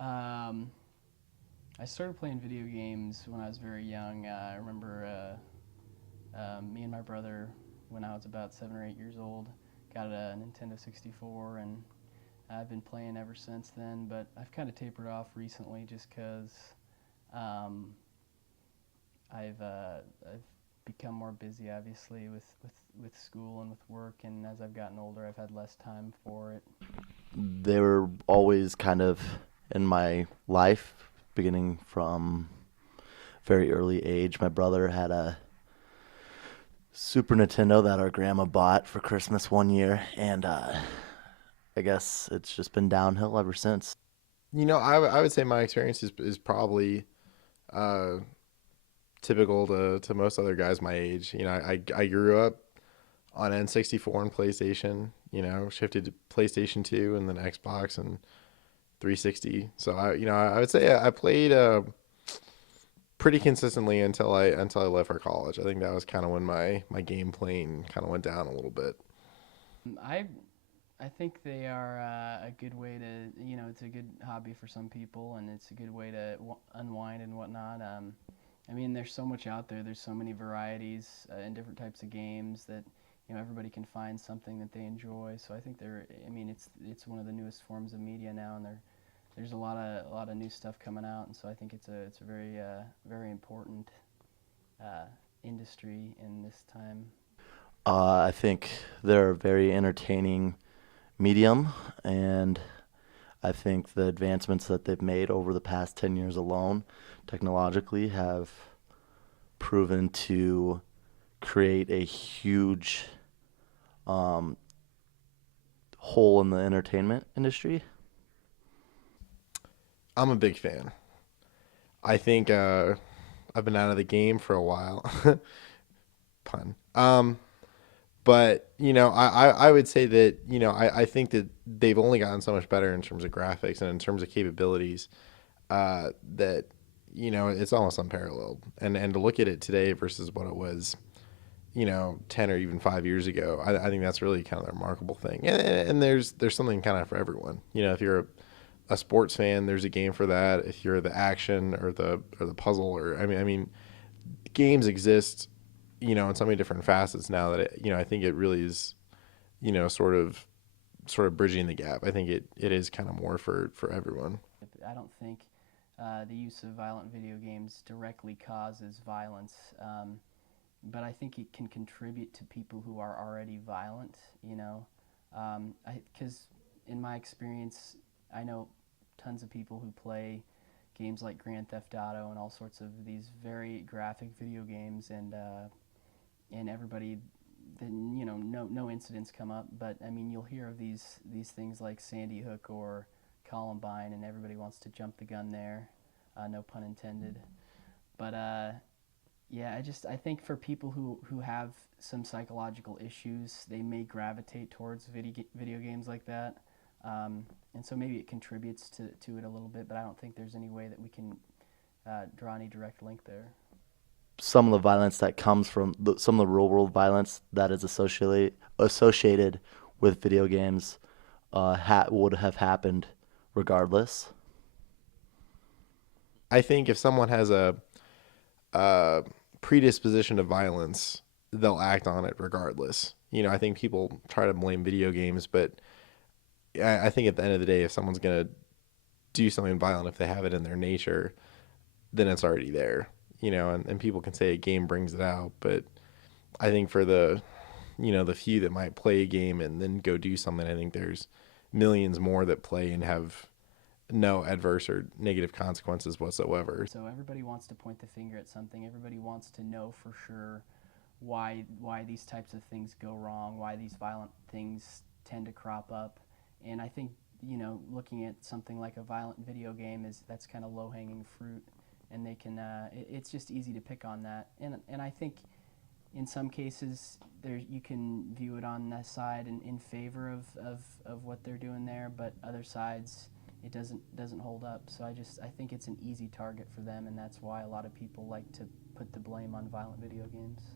Um, I started playing video games when I was very young. I remember me and my brother, when I was about 7 or 8 years old, got a Nintendo 64, and I've been playing ever since then. But I've kind of tapered off recently just because um, I've become more busy, obviously, with school and with work. And as I've gotten older, I've had less time for it. They were always kind of in my life, beginning from very early age. My brother had a Super Nintendo that our grandma bought for Christmas one year, and I guess it's just been downhill ever since. I would say my experience is probably uh, typical to most other guys my age. I grew up on N64 and PlayStation. Shifted to PlayStation 2 and then Xbox and 360. So I would say I played pretty consistently until I left for college. I think that was kind of when my game playing kind of went down a little bit. I I think they are a good way to, it's a good hobby for some people, and it's a good way to unwind and whatnot. I mean, there's so much out there. There's so many varieties and different types of games that everybody can find something that they enjoy. So I think they're. I mean, it's one of the newest forms of media now, and there's a lot of new stuff coming out, and so I think it's a very important uh, industry in this time. I think they're a very entertaining medium, and I think the advancements that they've made over the past 10 years alone, technologically, have proven to create a huge um, hole in the entertainment industry. I'm a big fan. I think I've been out of the game for a while. Pun. But I would say that I think that they've only gotten so much better in terms of graphics and in terms of capabilities that it's almost unparalleled. And to look at it today versus what it was 10 or even 5 years ago, I think that's really kind of the remarkable thing. And there's something kind of for everyone. If you're a sports fan, there's a game for that. If you're the action or the puzzle, or I mean games exist in so many different facets now that I think it really is sort of bridging the gap. I think it is kind of more for everyone. I don't think the use of violent video games directly causes violence, but I think it can contribute to people who are already violent. Because in my experience, I know tons of people who play games like Grand Theft Auto and all sorts of these very graphic video games, and everybody, then no incidents come up, but I mean you'll hear of these things like Sandy Hook or Columbine, and everybody wants to jump the gun there, no pun intended. But yeah, I think for people who have some psychological issues, they may gravitate towards video games like that, and so maybe it contributes to it a little bit. But I don't think there's any way that we can draw any direct link there. Some of the violence that comes from some of the real world violence that is associated with video games would have happened regardless. I think if someone has a predisposition to violence, they'll act on it regardless. I think people try to blame video games, but I think at the end of the day, if someone's gonna do something violent, if they have it in their nature, then it's already there. And people can say a game brings it out, but I think for the few that might play a game and then go do something, I think there's millions more that play and have no adverse or negative consequences whatsoever. So everybody wants to point the finger at something. Everybody wants to know for sure why these types of things go wrong, why these violent things tend to crop up. And I think looking at something like a violent video game is that's kind of low hanging fruit, and they can it's just easy to pick on that. And I think in some cases there you can view it on that side in favor of what they're doing there, but other sides it doesn't hold up. So I think it's an easy target for them, and that's why a lot of people like to put the blame on violent video games.